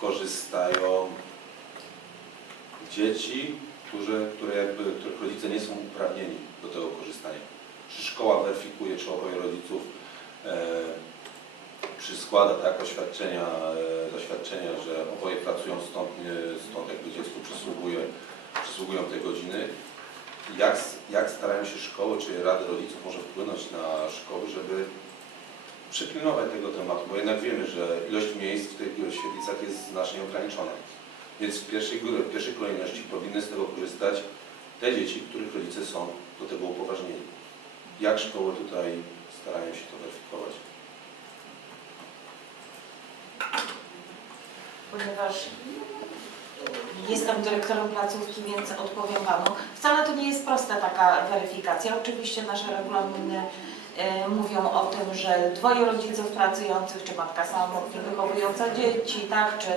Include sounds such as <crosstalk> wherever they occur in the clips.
korzystają dzieci, którzy, które jakby, których rodzice nie są uprawnieni do tego korzystania. Czy szkoła weryfikuje, czy oboje rodziców e, przyskłada tak oświadczenia, e, zaświadczenia, że oboje pracują, stąd, nie, stąd jakby dziecku przysługuje, przysługują te godziny. Jak, jak starają się szkoły, czy Rady Rodziców może wpłynąć na szkoły, żeby przypilnować tego tematu, bo jednak wiemy, że ilość miejsc w tych świetlicach jest znacznie ograniczona. Więc w pierwszej, w pierwszej kolejności powinny z tego korzystać te dzieci, których rodzice są do tego upoważnieni. Jak szkoły tutaj starają się to weryfikować? ponieważ jestem dyrektorem placówki, więc odpowiem Panu. Wcale to nie jest prosta taka weryfikacja. Oczywiście nasze regulaminy mówią o tym, że dwoje rodziców pracujących, czy matka samotnie wychowująca dzieci, tak, czy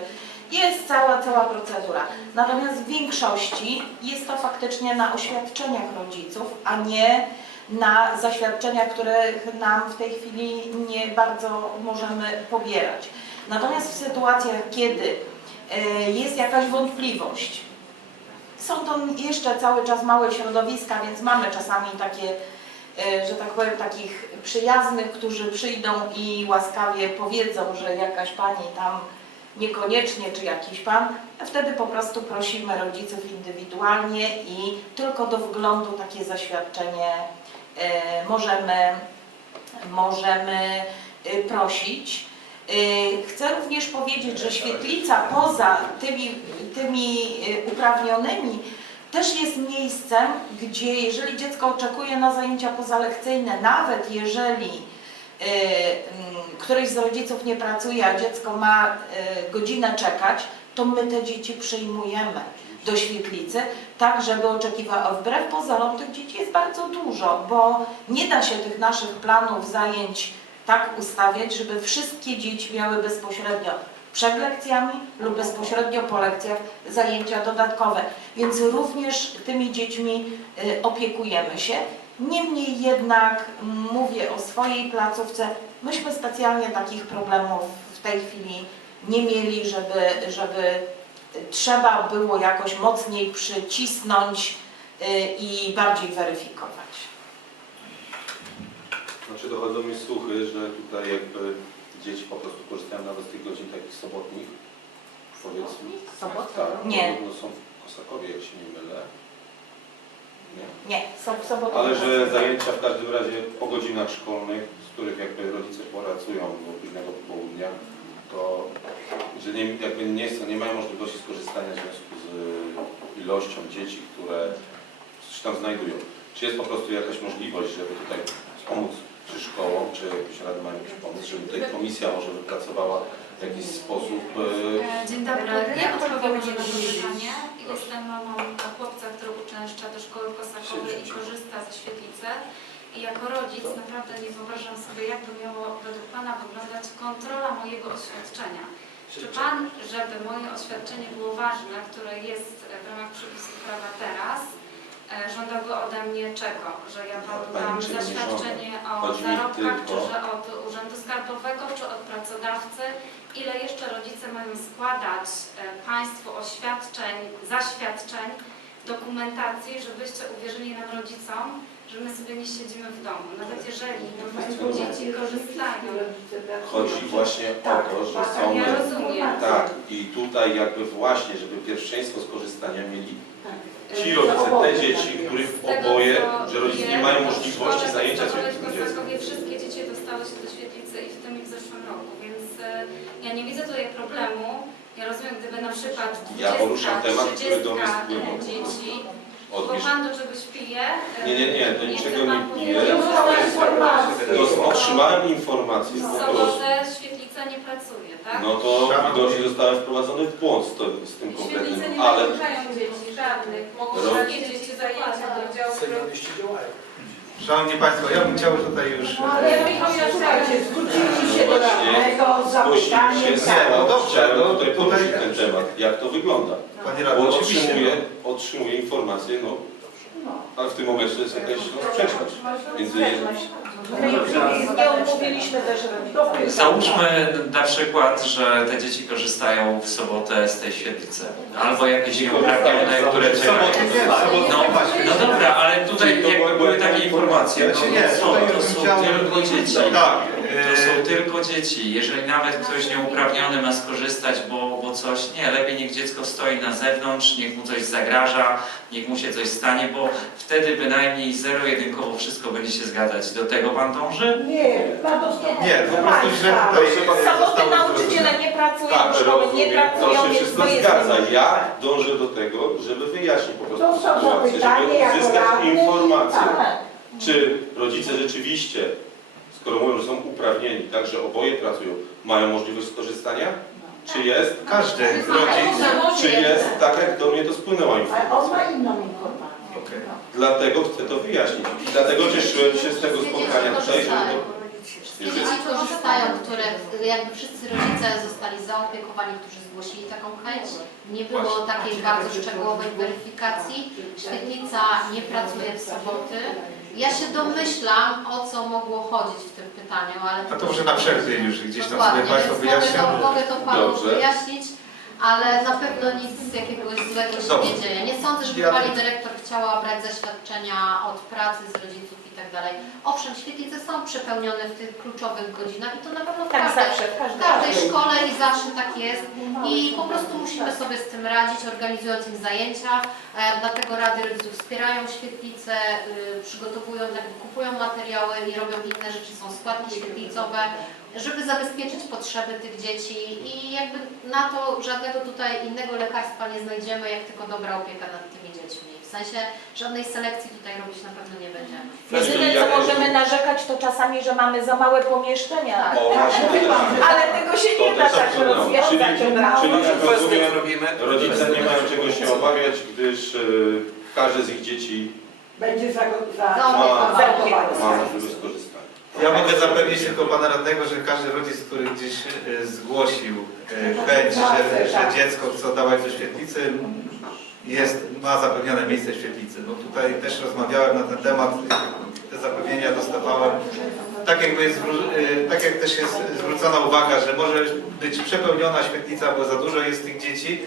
jest cała, cała procedura. Natomiast w większości jest to faktycznie na oświadczeniach rodziców, a nie na zaświadczeniach, których nam w tej chwili nie bardzo możemy pobierać. Natomiast w sytuacjach, kiedy e, jest jakaś wątpliwość, są to jeszcze cały czas małe środowiska, więc mamy czasami takie, e, że tak powiem, takich przyjaznych, którzy przyjdą i łaskawie powiedzą, że jakaś pani tam niekoniecznie, czy jakiś pan, a wtedy po prostu prosimy rodziców indywidualnie i tylko do wglądu takie zaświadczenie e, możemy, możemy e, prosić. Chcę również powiedzieć, że świetlica poza tymi, tymi uprawnionymi też jest miejscem, gdzie jeżeli dziecko oczekuje na zajęcia pozalekcyjne, nawet jeżeli y, mm, któryś z rodziców nie pracuje, a dziecko ma y, godzinę czekać, to my te dzieci przyjmujemy do świetlicy, tak żeby oczekiwało. Wbrew pozorom tych dzieci jest bardzo dużo, bo nie da się tych naszych planów zajęć tak ustawiać, żeby wszystkie dzieci miały bezpośrednio przed lekcjami lub bezpośrednio po lekcjach zajęcia dodatkowe. Więc również tymi dziećmi y, opiekujemy się. Niemniej jednak mm, mówię o swojej placówce. Myśmy specjalnie takich problemów w tej chwili nie mieli, żeby, żeby trzeba było jakoś mocniej przycisnąć y, i bardziej weryfikować. Znaczy dochodzą mi słuchy, że tutaj jakby dzieci po prostu korzystają nawet z tych godzin takich sobotnich, powiedzmy. Sobotę? Tak, Nie. podobno są w Kosakowie, jak się nie mylę. Nie. Nie, są w sobotę. Ale że zajęcia w każdym razie po godzinach szkolnych, z których jakby rodzice pracują do późnego popołudnia, to że nie, jakby nie, są, nie mają możliwości skorzystania w związku z ilością dzieci, które się tam znajdują. Czy jest po prostu jakaś możliwość, żeby tutaj pomóc czy szkołom, czy jakieś rady mają jakiś pomysł, żeby tutaj komisja może wypracowała w jakiś sposób e, E, Dzień dobry, ja odpowiem na to pytanie. Jestem mamą chłopca, który uczęszcza do szkoły Kosakowej i korzysta ze świetlicy. I jako rodzic naprawdę nie wyobrażam sobie, jakby miało według Pana wyglądać kontrola mojego oświadczenia. Czy Pan, żeby moje oświadczenie było ważne, które jest w ramach przepisów prawa teraz, żądałby ode mnie czego? Że ja Panu Pani dam nie zaświadczenie o Chodzi mi zarobkach, czy tylko- że od Urzędu Skarbowego, czy od pracodawcy? Ile jeszcze rodzice mają składać e, Państwu oświadczeń, zaświadczeń, dokumentacji, żebyście uwierzyli nam rodzicom, że my sobie nie siedzimy w domu. Nawet jeżeli dzieci korzystają. chodzi właśnie o to, że są Ja rozumiem. tak i tutaj jakby właśnie, żeby pierwszeństwo skorzystania mieli ci E, rodzice, te dzieci, których oboje, że rodzice nie mają możliwości zajęcia się tym dzieckiem. Wszystkie dzieci dostały się do świetlicy i w tym i w zeszłym roku, więc e, ja nie widzę tutaj problemu. Ja rozumiem, gdyby na przykład 20, Ja poruszam temat, który do mnie 30 spłynął. dzieci, bo Odbierz. Pan do czegoś pije. e, Nie, nie, nie, do niczego nie piję. Otrzymałem informację po prostu. Świetlica nie pracuje, tak? No to widocznie zostałem wprowadzony w błąd z, to, z tym Świetlice konkretnym, nie ale nauczają dzieci żadnych. Mogą Ro- takie dzieci zajęcia do działu. Sygnaliści działają. Szanowni Państwo, ja bym chciał tutaj już... Ale Michał, ja słuchajcie, Zwrócili się do Właśnie się Nie, no dobrze, chciałem no tutaj tutaj- poruszyć ten temat, jak to wygląda. Panie Bo Radny, oczywiście... otrzymuję, otrzymuję informację, no No. Ale w tym momencie jest jakaś no, sprzeczność. Między rodzicom. Załóżmy na przykład, że te dzieci korzystają w sobotę z tej świetlicy. Albo jakieś nieuprawnione, które W czekają. No, no dobra, ale tutaj jakby były takie informacje. No, są, to bym są chciał- tylko dzieci. Tak. To są e, tylko dzieci. Jeżeli nawet ktoś nieuprawniony ma skorzystać, bo, bo coś, nie, lepiej niech dziecko stoi na zewnątrz, niech mu coś zagraża, niech mu się coś stanie, bo wtedy bynajmniej zero-jedynkowo wszystko będzie się zgadzać. Do tego pan dąży? Nie, Nie, po prostu źle tutaj W zostało soboty nauczyciele zrozumiane. nie pracują, Tak, szkoły nie rozumiem. To pracują, się więc wszystko to jest... zgadza. Ja dążę do tego, żeby wyjaśnić po prostu To są sytuację, zapytanie żeby jako uzyskać radny. informację. Tak. Czy rodzice rzeczywiście, skoro mówią, że są uprawnieni, tak, że oboje pracują, mają możliwość skorzystania? Czy jest, Każdy rodzic. czy jest tak, jak do mnie to spłynęła Ale informacja? on ma inną informację. Okej. Dlatego chcę to wyjaśnić. I dlatego cieszyłem się z tego spotkania tutaj, że to... Dzieci korzystają, które jakby wszyscy rodzice zostali zaopiekowani, którzy zgłosili taką chęć. Nie było takiej bardzo szczegółowej weryfikacji. Świetlica nie pracuje w soboty. Ja się domyślam, o co mogło chodzić w tym pytaniu, ale A to może na przerwie już gdzieś tam Dokładnie, sobie Państwo więc mogę wyjaśnią. to, mogę to Panu Dobrze. wyjaśnić, ale na pewno nic jakiegoś złego się Dobrze. nie dzieje. Nie sądzę, żeby Ja- Pani Dyrektor chciała brać zaświadczenia od pracy z rodziców tak dalej. Owszem, świetlice są przepełnione w tych kluczowych godzinach i to na pewno w Tak każdej, zawsze, w w każdej każdej szkole i zawsze tak jest. I po prostu musimy sobie z tym radzić, organizując im zajęcia. E, Dlatego Rady Rodziców wspierają świetlice, y, przygotowują, tak, kupują materiały i robią inne rzeczy, są składki świetlicowe, żeby zabezpieczyć potrzeby tych dzieci i jakby na to żadnego tutaj innego lekarstwa nie znajdziemy, jak tylko dobra opieka nad tymi dziećmi. W sensie żadnej selekcji tutaj robić na pewno nie będziemy. Jedyne co możemy narzekać to czasami, że mamy za małe pomieszczenia. O, właśnie, tak. <laughs> Ale tego się nie da tak rozwiązać Czyli- od razu. czyli jak rozumiem, rodzice nie mają czego się obawiać, gdyż e, każde z ich dzieci Będzie za, za, Zaopiekowany. zaopiekowany. ma możliwość skorzystania. Ja mogę zapewnić tylko Pana Radnego, że każdy rodzic, który gdzieś e, zgłosił e, chęć, że, że dziecko chce oddawać do świetlicy, jest, ma zapewnione miejsce w świetlicy. No tutaj też rozmawiałem na ten temat, te zapewnienia dostawałem. Tak, jakby jest, e, tak jak też jest zwrócona uwaga, że może być przepełniona świetlica, bo za dużo jest tych dzieci,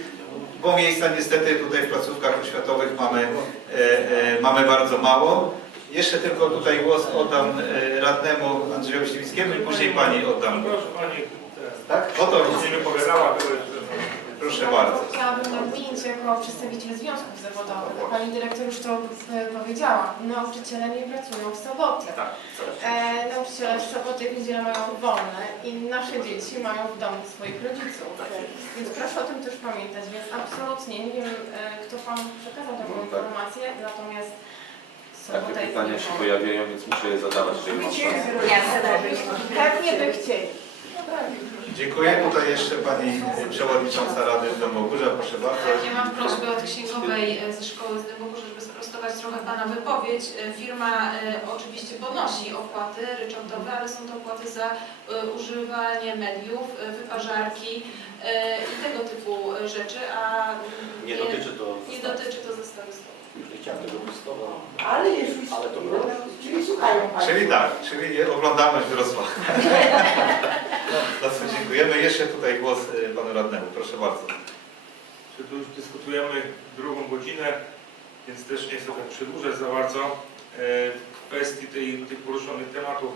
bo miejsca niestety tutaj w placówkach oświatowych mamy, e, e, mamy bardzo mało. Jeszcze tylko tutaj głos oddam radnemu Andrzejowi Śliwickiemu i później Pani oddam. Proszę Pani, Tak? O to nic nie wypowiadała. Proszę bardzo. Chciałabym nadmienić jako przedstawiciel związków zawodowych. Pani dyrektor już to e, powiedziała. Nauczyciele nie pracują w soboty. Tak, E, nauczyciele w soboty i w niedzielę mają wolne i nasze dzieci mają w domu swoich rodziców. Więc proszę o tym też pamiętać. Więc absolutnie nie wiem, e, kto Pan przekazał taką No tak. informację, natomiast Takie sobota jest pytania się pojawiają, więc muszę je zadawać, jeżeli. Jasne. Chętnie by chcieli. Dziękuję. Tutaj jeszcze Pani Przewodnicząca Rady w Dębogórza, proszę bardzo. Ja mam prośbę od księgowej e, ze szkoły z Dębogórza, żeby sprostować trochę Pana wypowiedź. E, Firma e, oczywiście ponosi opłaty ryczałtowe, ale są to opłaty za używanie mediów, wyparzarki i tego typu rzeczy, a mm, Nie dotyczy to nie dotyczy to zestawu stałych. Nie chciałem tego wystosować. Ale jest Ale to Czyli słuchają Państwo. Czyli tak, czyli oglądalność wzrosła. <laughs> Za co dziękujemy. Jeszcze tutaj głos e, Panu Radnemu, proszę bardzo. Czy tu już dyskutujemy drugą godzinę, więc też nie chcę tak przedłużać za bardzo. E, W kwestii tej, tych poruszonych tematów,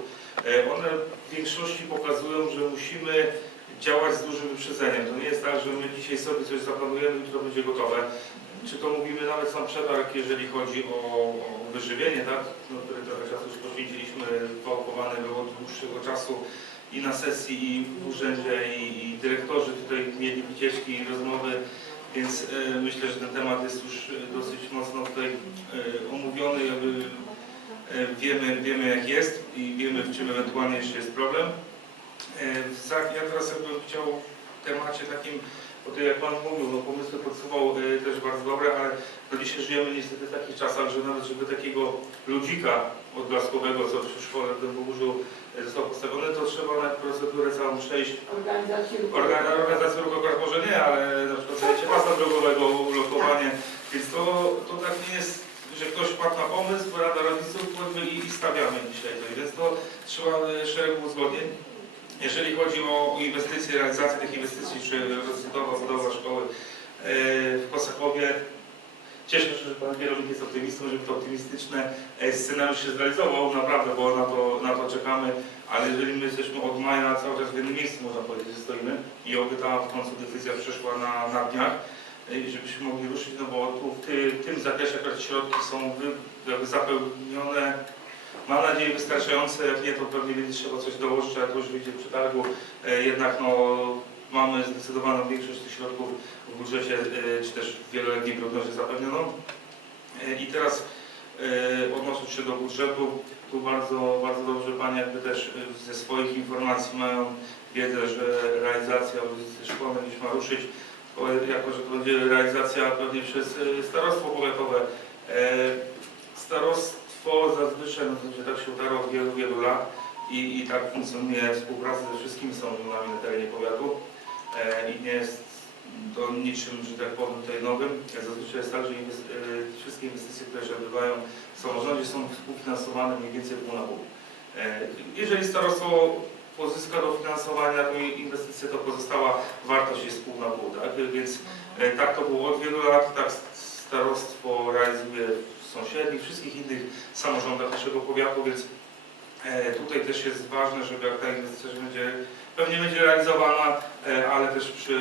e, one w większości pokazują, że musimy działać z dużym wyprzedzeniem. To nie jest tak, że my dzisiaj sobie coś zaplanujemy, jutro będzie gotowe. Czy to mówimy nawet sam przetarg, jeżeli chodzi o, o wyżywienie, tak? No, który trochę czasu już poświęciliśmy, wałkowane było od dłuższego czasu i na sesji, i w urzędzie, i, i dyrektorzy tutaj mieli wycieczki i rozmowy, więc e, myślę, że ten temat jest już e, dosyć mocno tutaj e, omówiony, jakby e, wiemy, wiemy jak jest i wiemy w czym ewentualnie jeszcze jest problem. E, ja teraz jakbym chciał w temacie takim, bo to jak Pan mówił, no pomysły podsuwał e, też bardzo dobre, ale no dzisiaj żyjemy niestety w takich czasach, że nawet żeby takiego ludzika odblaskowego, co przy szkole w Dębogórzu e, został postawiony, to trzeba na procedurę całą przejść Organizacji Organ- Organizacja ruchu może nie, ale na przykład zajęcie pasa drogowego, ulokowanie, więc to, to tak nie jest że ktoś wpadł na pomysł, Rada Rodziców i, stawiamy dzisiaj to. Więc to trzeba e, szeregu uzgodnień. Jeżeli chodzi o inwestycje, realizację tych inwestycji, czy rozbudowa, budowa szkoły e, w Kosakowie, cieszę się, że Pan Kierownik jest optymistą, żeby to optymistyczne e, scenariusz się zrealizował, naprawdę, bo na to, na to czekamy, ale jeżeli my jesteśmy od maja cały czas w jednym miejscu, można powiedzieć, że stoimy i oby ta w końcu decyzja przeszła na, na dniach, e, żebyśmy mogli ruszyć, no bo tu w ty, tym zakresie środki są wy, zapełnione, mam nadzieję wystarczające, jak nie to pewnie będzie trzeba coś dołożyć, ale to już wyjdzie w przetargu, e, jednak no mamy zdecydowaną większość tych środków w budżecie, e, czy też w wieloletniej prognozie zapewnioną. E, I teraz odnosząc się do budżetu, tu bardzo, bardzo dobrze Panie jakby też ze swoich informacji mają wiedzę, że realizacja audycji szkolnej gdzieś ma ruszyć, jako, że to będzie realizacja pewnie przez starostwo powiatowe. E, Starostwo zazwyczaj, no tak się utarło od wielu, wielu lat i, i tak funkcjonuje współpraca ze wszystkimi samorządami na terenie powiatu e, i nie jest to niczym, że tak powiem, tutaj nowym. Zazwyczaj jest tak, że inwest- e, wszystkie inwestycje, które się odbywają w samorządzie są współfinansowane mniej więcej pół na pół. E, Jeżeli starostwo pozyska dofinansowania tą inwestycję, to pozostała wartość jest pół na pół, tak? Więc e, tak to było od wielu lat, tak starostwo realizuje sąsiednich, wszystkich innych samorządach naszego powiatu, więc e, tutaj też jest ważne, żeby jak ta inwestycja będzie, pewnie będzie realizowana, e, ale też przy,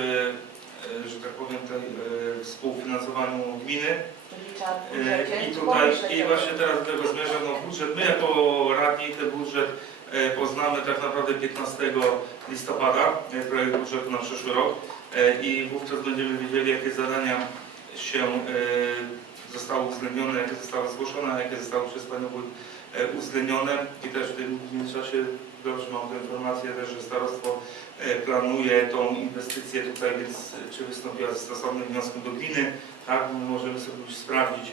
e, że tak powiem, tej, współfinansowaniu gminy. I tutaj, i właśnie teraz do tego zmierzam, no budżet, my jako radni ten budżet poznamy tak naprawdę 15 listopada, projekt budżetu na przyszły rok i wówczas będziemy wiedzieli, jakie zadania się uwzględnione, jakie zostały zgłoszone, jakie zostały przez Panią Wójt e, uwzględnione i też w tym międzyczasie dobrze mam tę informację też, że starostwo e, planuje tą inwestycję tutaj, więc e, czy wystąpiła ze stosownym wnioskiem do gminy, tak, my możemy sobie już sprawdzić,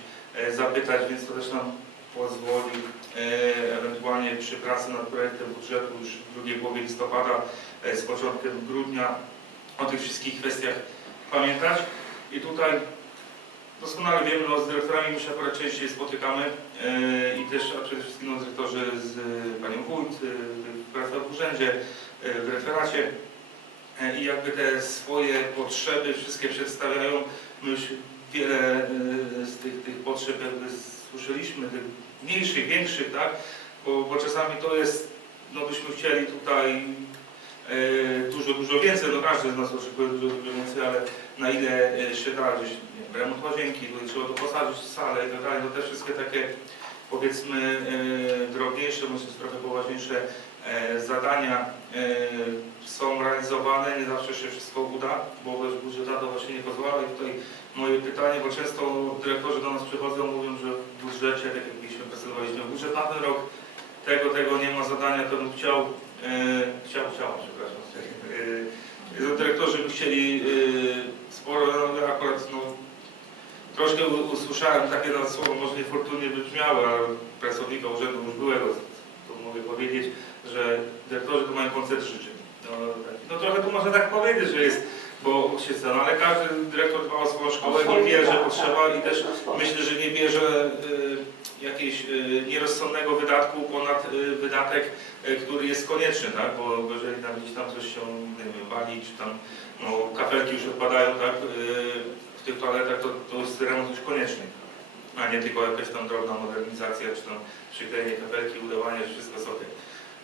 zapytać, więc to też nam pozwoli ewentualnie przy pracy nad projektem budżetu już w drugiej połowie listopada, z początkiem grudnia o tych wszystkich kwestiach pamiętać. I tutaj doskonale wiemy, no, z dyrektorami my się akurat częściej spotykamy e, i też a przede wszystkim no, dyrektorzy z e, Panią Wójt, e, w urzędzie, e, w referacie e, i jakby te swoje potrzeby wszystkie przedstawiają. My już wiele e, z tych, tych potrzeb jakby słyszeliśmy, tych mniejszych, większych, tak? Bo, bo czasami to jest, no byśmy chcieli tutaj dużo, dużo więcej, no każdy z nas oczekuje dużo, dużo więcej, ale na ile e, się da gdzieś, wiem, remont łazienki, trzeba doposażyć salę i tak dalej, no te wszystkie takie powiedzmy e, drobniejsze, może trochę poważniejsze e, zadania e, są realizowane, nie zawsze się wszystko uda, bo też budżet to właśnie nie pozwala. I tutaj moje pytanie, bo często dyrektorzy do nas przychodzą, mówią, że w budżecie, tak jak mieliśmy prezentowaliśmy budżet na ten rok, tego, tego nie ma zadania, to bym chciał, e, chciał, chciał, przepraszam, e, dyrektorzy by chcieli e, sporo, no, akurat no, troszkę usłyszałem takie na słowo, może niefortunnie wybrzmiały, ale pracownika urzędu już byłego, to mogę powiedzieć, że dyrektorzy to mają koncert życzeń. No, tak. no trochę tu można tak powiedzieć, że jest, bo się chce, no ale każdy dyrektor dba o swoją szkołę, nie wie, że potrzeba i też myślę, że nie bierze y, jakiegoś y, nierozsądnego wydatku ponad y, wydatek, y, który jest konieczny, tak? Bo jeżeli nam gdzieś tam coś się nie wiem, wali, czy tam no, kafelki już odpadają, tak? W tych toaletach, to, to jest remont już konieczny, a nie tylko jakaś tam drobna modernizacja, czy tam przyklejenie kafelki, udawanie, że wszystko ok.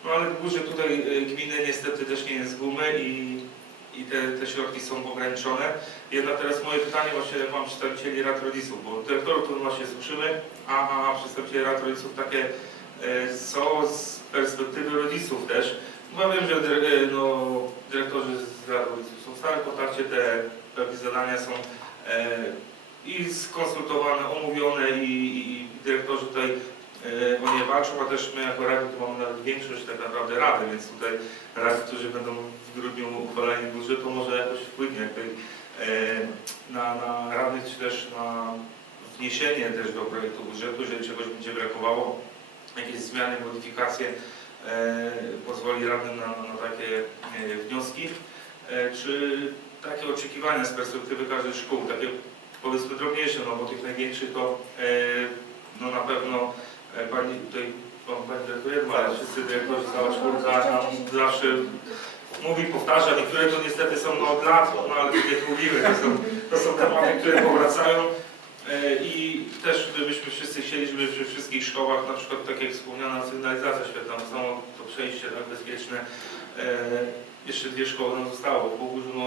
No ale budżet tutaj gminy niestety też nie jest gumy i, i te, te środki są ograniczone. Jednak teraz moje pytanie właśnie mam przedstawicieli Rad Rodziców, bo dyrektorów tu właśnie słyszymy, a, a przedstawiciele Rad Rodziców takie e, są z perspektywy rodziców też. Bo ja wiem, że e, no, dyrektorzy z Rad Rodziców są w stałym kontakcie, te pewne zadania są e, i skonsultowane, omówione i, i dyrektorzy tutaj e, o nie też my jako Rady tu mamy nawet większość tak naprawdę Rady, więc tutaj Rady, którzy będą w grudniu uchwaleni budżet, to może jakoś wpłynie jakby, e, na, na czy też na wniesienie też do projektu budżetu, jeżeli czegoś będzie brakowało, jakieś zmiany, modyfikacje, e, pozwoli radnym na, na takie e, wnioski, e, czy takie oczekiwania z perspektywy każdej szkół, takie powiedzmy drobniejsze, no bo tych największych to e, no na pewno e, pani tutaj, pan pani dyrektor jedno, ale wszyscy dyrektorzy, cała czwórka nam zawsze mówi, powtarza, niektóre to niestety są no, od lat, no ale tak jak mówimy, to są, to są tematy, które powracają. E, i też byśmy wszyscy chcieli, żeby przy wszystkich szkołach, na przykład tak jak wspomniana sygnalizacja świetna, samo to przejście tak bezpieczne, e, jeszcze dwie szkoły nam zostały. W Pogórzu no,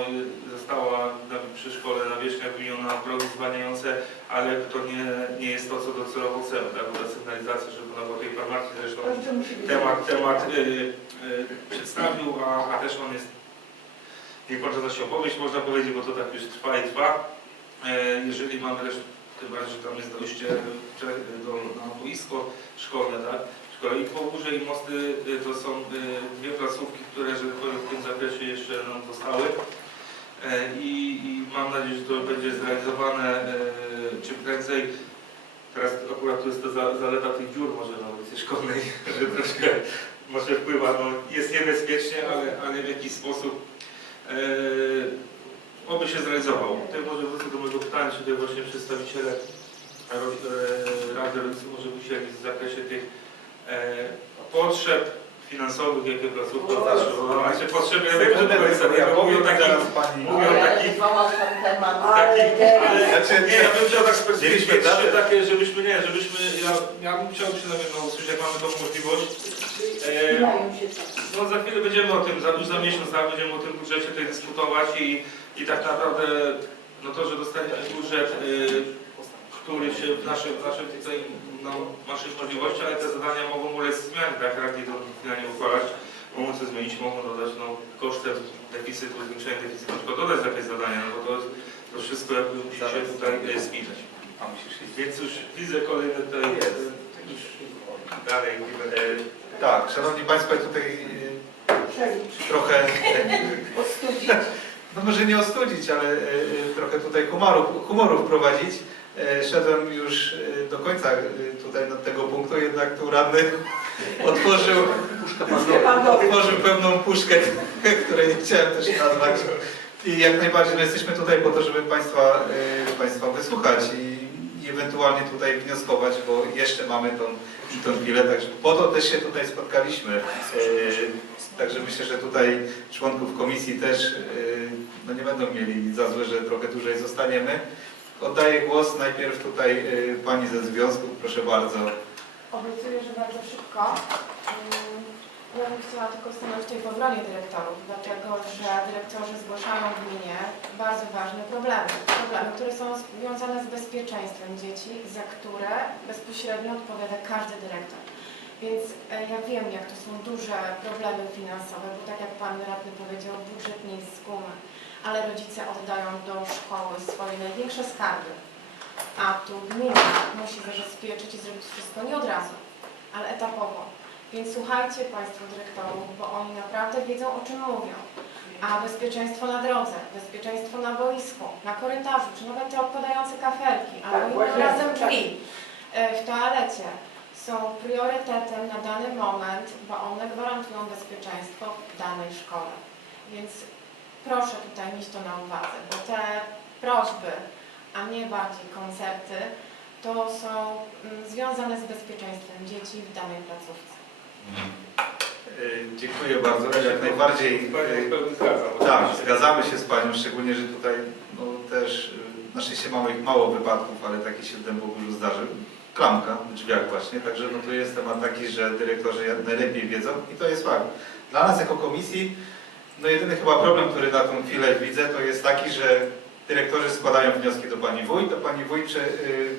została na, przy szkole nawierzchnia wymieniona progi zwalniające, ale to nie, nie jest to, co docelowo chcemy, tak? Bo ta sygnalizacja, żeby była tej farmacji zresztą temat, temat y, y, przedstawił, a, a też on jest niekończąca się opowieść, można powiedzieć, bo to tak już trwa i trwa. E, jeżeli mamy też, tym bardziej, że tam jest dojście cze- do, na boisko szkolne, tak? Szkole i Pogórze i Mosty y, to są y, dwie placówki, które, że tak w tym zakresie jeszcze nam zostały. E, I, I mam nadzieję, że to będzie zrealizowane e, czym prędzej. Teraz akurat tu jest to za, zaleta tych dziur może na ulicy Szkolnej, <laughs> że troszkę może wpływa, no jest niebezpiecznie, ale, ale w jakiś sposób e, oby się zrealizował. Tutaj może wrócę do mojego pytania, czy tutaj właśnie przedstawiciele e, Rady Rodziców może musieli w zakresie tych potrzeb finansowych, jakie placówka zatrzymała. Znaczy potrzeby, ja wiem, że do końca nie Ja mówię o powiem takich Ale takich zwołał ten temat, Taki, ale... ale Znaczy, nie, ja bym chciał tak specyficznie trzy takie, żebyśmy nie, żebyśmy, ja, ja bym chciał przynajmniej no, usłyszeć, jak mamy tą możliwość. E, no za chwilę będziemy o tym, za, już za miesiąc tak, będziemy o tym budżecie tutaj dyskutować i, i tak naprawdę no to, że dostaniemy budżet, y, który się w naszym, w naszym tutaj, no, naszych możliwości, ale te zadania mogą ulec zmianie, tak, radni to finalnie uchwalać, mogą coś zmienić, mogą dodać, no, kosztem deficytu, zwiększenia deficytu, na przykład dodać jakieś zadania, no bo to, to wszystko jakby musi się tutaj e, spinać. A musisz iść. Więc już widzę kolejny tutaj, e, już dalej nie będę Tak, Szanowni Państwo, tutaj trochę, <laughs> Ostudzić. no może nie ostudzić, ale y, y, trochę tutaj humoru, humoru wprowadzić. E, Szedłem już y, do końca y, tutaj do tego punktu, jednak tu radny otworzył, <laughs> otworzył pewną puszkę, <laughs> której nie chciałem też nazwać. I jak najbardziej no jesteśmy tutaj po to, żeby Państwa, państwa wysłuchać i, i ewentualnie tutaj wnioskować, bo jeszcze mamy tą, tą chwilę, także po to też się tutaj spotkaliśmy. Także myślę, że tutaj członków komisji też no nie będą mieli za złe, że trochę dłużej zostaniemy. Oddaję głos najpierw tutaj y, Pani ze związku, proszę bardzo. Obiecuję, że bardzo szybko. Mm, Ja bym chciała tylko stanąć w obronie dyrektorów, dlatego że dyrektorzy zgłaszają w gminie bardzo ważne problemy. Problemy, które są związane z bezpieczeństwem dzieci, za które bezpośrednio odpowiada każdy dyrektor. Więc e, ja wiem, jak to są duże problemy finansowe, bo tak jak Pan Radny powiedział, budżet nie jest gumy, ale rodzice oddają do szkoły swoje największe skarby. A tu gmina musi zabezpieczyć i zrobić wszystko nie od razu, ale etapowo. Więc słuchajcie Państwo dyrektorów, bo oni naprawdę wiedzą o czym mówią. A bezpieczeństwo na drodze, bezpieczeństwo na boisku, na korytarzu, czy nawet te odpadające kafelki, albo Tak, innym właśnie, razem drzwi e, w toalecie są priorytetem na dany moment, bo one gwarantują bezpieczeństwo w danej szkole. Więc proszę tutaj mieć to na uwadze, bo te prośby, a nie bardziej koncerty, to są mm, związane z bezpieczeństwem dzieci w danej placówce. Y, Dziękuję bardzo. Jak najbardziej zgadzam. Tak, zgadzamy się z Panią, szczególnie, że tutaj no, też y, na szczęście mało, mało wypadków, ale taki się w Dębogórzu zdarzył. Klamka w drzwiach właśnie, także no, tu jest temat taki, że dyrektorzy jak najlepiej wiedzą i to jest fakt. Dla nas jako komisji, no jedyny chyba problem, który na tą chwilę widzę, to jest taki, że dyrektorzy składają wnioski do Pani Wójt, to Pani Wójt prze, y,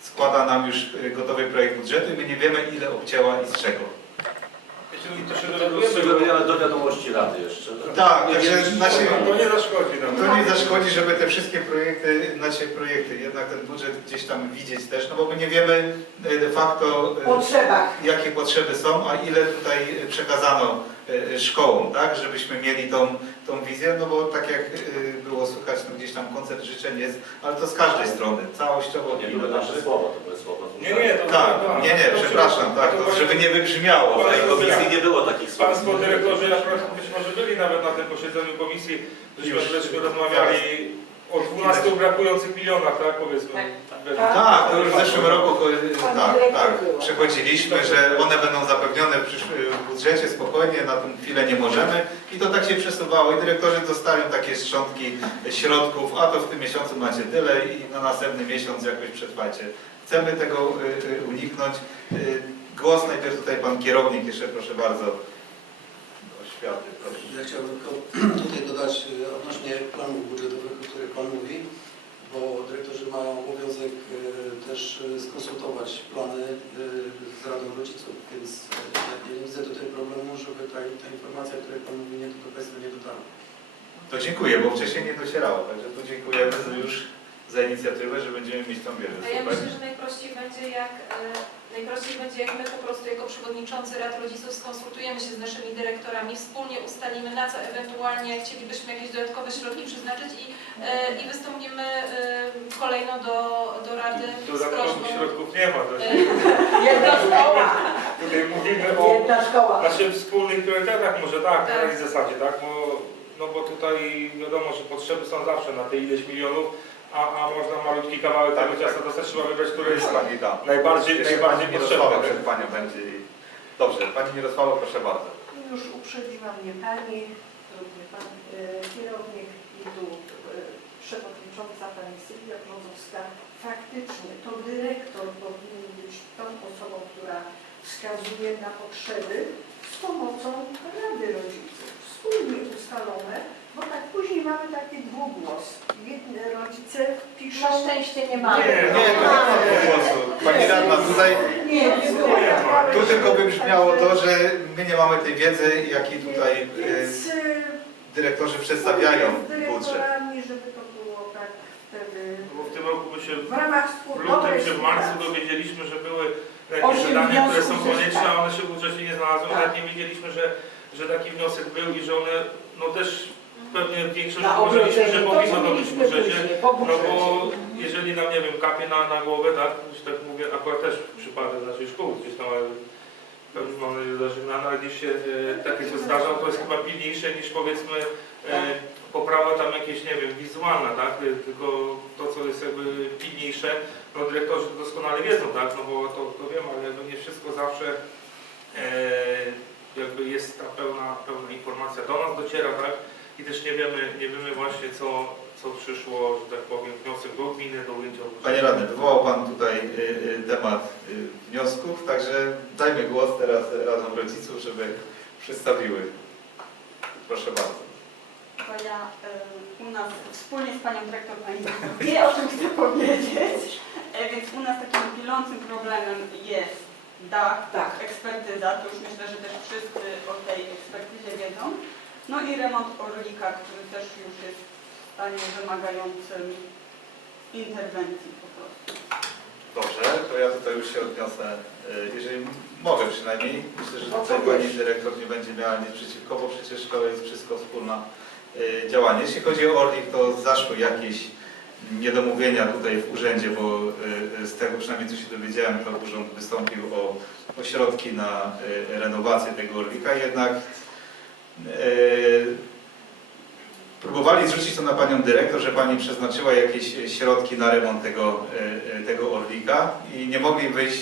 składa nam już y, gotowy projekt budżetu i my nie wiemy ile obcięła i z czego. To się dowiadujemy. do wiadomości Rady jeszcze. Tak, także znaczy, To nie zaszkodzi nam. To nie zaszkodzi, żeby te wszystkie projekty, znaczy projekty, jednak ten budżet gdzieś tam widzieć też, no bo my nie wiemy e, de facto Potrzebach. jakie potrzeby są, a ile tutaj przekazano e, szkołom, tak, żebyśmy mieli tą, tą wizję, no bo tak jak e, było słychać, no gdzieś tam koncert życzeń jest, ale to z każdej strony, całościowo Nie, to nasze słowa, to były słowa. Nie, nie, to Tak, to- nie, nie, to- przepraszam, tak, to, żeby nie wybrzmiało. W tej komisji nie było takich słów. Państwo dyrektorzy akurat być może byli nawet na tym posiedzeniu komisji, żeśmy troszeczkę rozmawiali o 12 brakujących milionach, tak powiedzmy. Tak, to już w zeszłym roku Pani tak, tak, że one będą zapewnione w, przysz- w budżecie spokojnie, na tą chwilę nie możemy i to tak się przesuwało i dyrektorzy dostali takie szczątki środków, a to w tym miesiącu macie tyle i na następny miesiąc jakoś przetrwacie. Chcemy tego y, y, uniknąć. Y, Głos najpierw tutaj pan kierownik, jeszcze proszę bardzo. Oświaty, proszę. Ja chciałbym tylko tutaj dodać e, odnośnie planów budżetowych, o których Pan mówi, bo dyrektorzy mają obowiązek e, też e, skonsultować plany e, z Radą Rodziców, więc ja nie widzę tutaj problemu, żeby ta, ta informacja, o której Pan mówi, nie, do Państwa nie dotarła. To dziękuję, bo wcześniej nie docierało, także tu dziękujemy już za inicjatywę, że będziemy mieć tą wiedzę. A ja myślę, że najprościej będzie jak najprościej będzie jak my po prostu jako przewodniczący Rad Rodziców skonsultujemy się z naszymi dyrektorami, wspólnie ustalimy na co ewentualnie chcielibyśmy jakieś dodatkowe środki przeznaczyć i, e, i wystąpimy e, kolejno do, do Rady z Dodatkowych środków nie ma. <laughs> Jedna szkoła. tutaj mówimy o Jedna szkoła. naszych wspólnych priorytetach, może tak, na Tak. takiej zasadzie, tak? Bo, no bo tutaj wiadomo, że potrzeby są zawsze na te ileś milionów, a, a można malutki kawałek Tak, tego ciasta tak. dostać, trzeba wybrać, który jest Pani da. najbardziej, Jeszcze najbardziej pani potrzebny. przed Panią będzie. Dobrze, Pani Mirosława, proszę bardzo. Już uprzedziła mnie Pani, również Pan e, kierownik i tu e, przewodnicząca Pani Sylwia Brzozowska. Faktycznie to dyrektor powinien być tą osobą, która wskazuje na potrzeby z pomocą Rady Rodziców. Wspólnie ustalone, tak później mamy taki dwugłos. Jedni rodzice piszą... Na szczęście nie mamy. Nie, nie, to nie ma głosu. Pani radna, tutaj, Nie, nie było tu tylko by brzmiało to, że my nie mamy tej wiedzy, jaki tutaj e, Więc, e, dyrektorzy przedstawiają z budżet. dyrektorami, żeby to było tak wtedy Bo w tym roku my się w ramach w lutym czy w marcu współpracy. dowiedzieliśmy, że były jakieś Osiem zadania, które są wniosków, konieczne, tak. a one się w budżecie nie znalazły. Tak. Nawet nie wiedzieliśmy, że, że taki wniosek był i że one no też pewnie większość Na uważaliśmy, że ogrodzeniu, to powinno co to być w budżecie. później, po No bo jeżeli nam, nie wiem, kapie na, na głowę, tak, że tak mówię, akurat też przypadek naszej szkoły, gdzieś tam, ale pewnie mam nadzieję, że ale gdzieś się e, takie coś zdarza, to jest chyba pilniejsze niż powiedzmy e, poprawa tam jakieś, nie wiem, wizualna, tak, e, tylko to, co jest jakby pilniejsze, no dyrektorzy to doskonale wiedzą, tak, no bo to, to wiem, ale jakby nie wszystko zawsze e, jakby jest ta pełna, pełna informacja do nas dociera, tak, i też nie wiemy, nie wiemy właśnie co, co przyszło, że tak powiem, wniosek do gminy, do ujęcia. Panie radny, wywołał Pan tutaj y, y, temat y, wniosków, także dajmy głos teraz Radom Rodziców, żeby przedstawiły. Proszę bardzo. Bo ja y, u nas wspólnie z panią dyrektor pani wie o czym chcę powiedzieć, E, więc u nas takim pilącym problemem jest dach, Tak. ekspertyza, to już myślę, że też wszyscy o tej ekspertyzie wiedzą. No i remont orlika, który też już jest w stanie wymagającym interwencji po prostu. Dobrze, to ja tutaj już się odniosę, y, jeżeli mogę przynajmniej. Myślę, że No, tutaj to Pani. Dyrektor nie będzie miała nic przeciwko, bo przecież to jest wszystko wspólne działanie. Jeśli chodzi o Orlik, to zaszły jakieś niedomówienia tutaj w urzędzie, bo y, z tego przynajmniej co się dowiedziałem, to urząd wystąpił o, o środki na renowację tego Orlika, jednak Próbowali zrzucić to na panią dyrektor, że pani przeznaczyła jakieś środki na remont tego, y, y, tego Orlika i nie mogli wyjść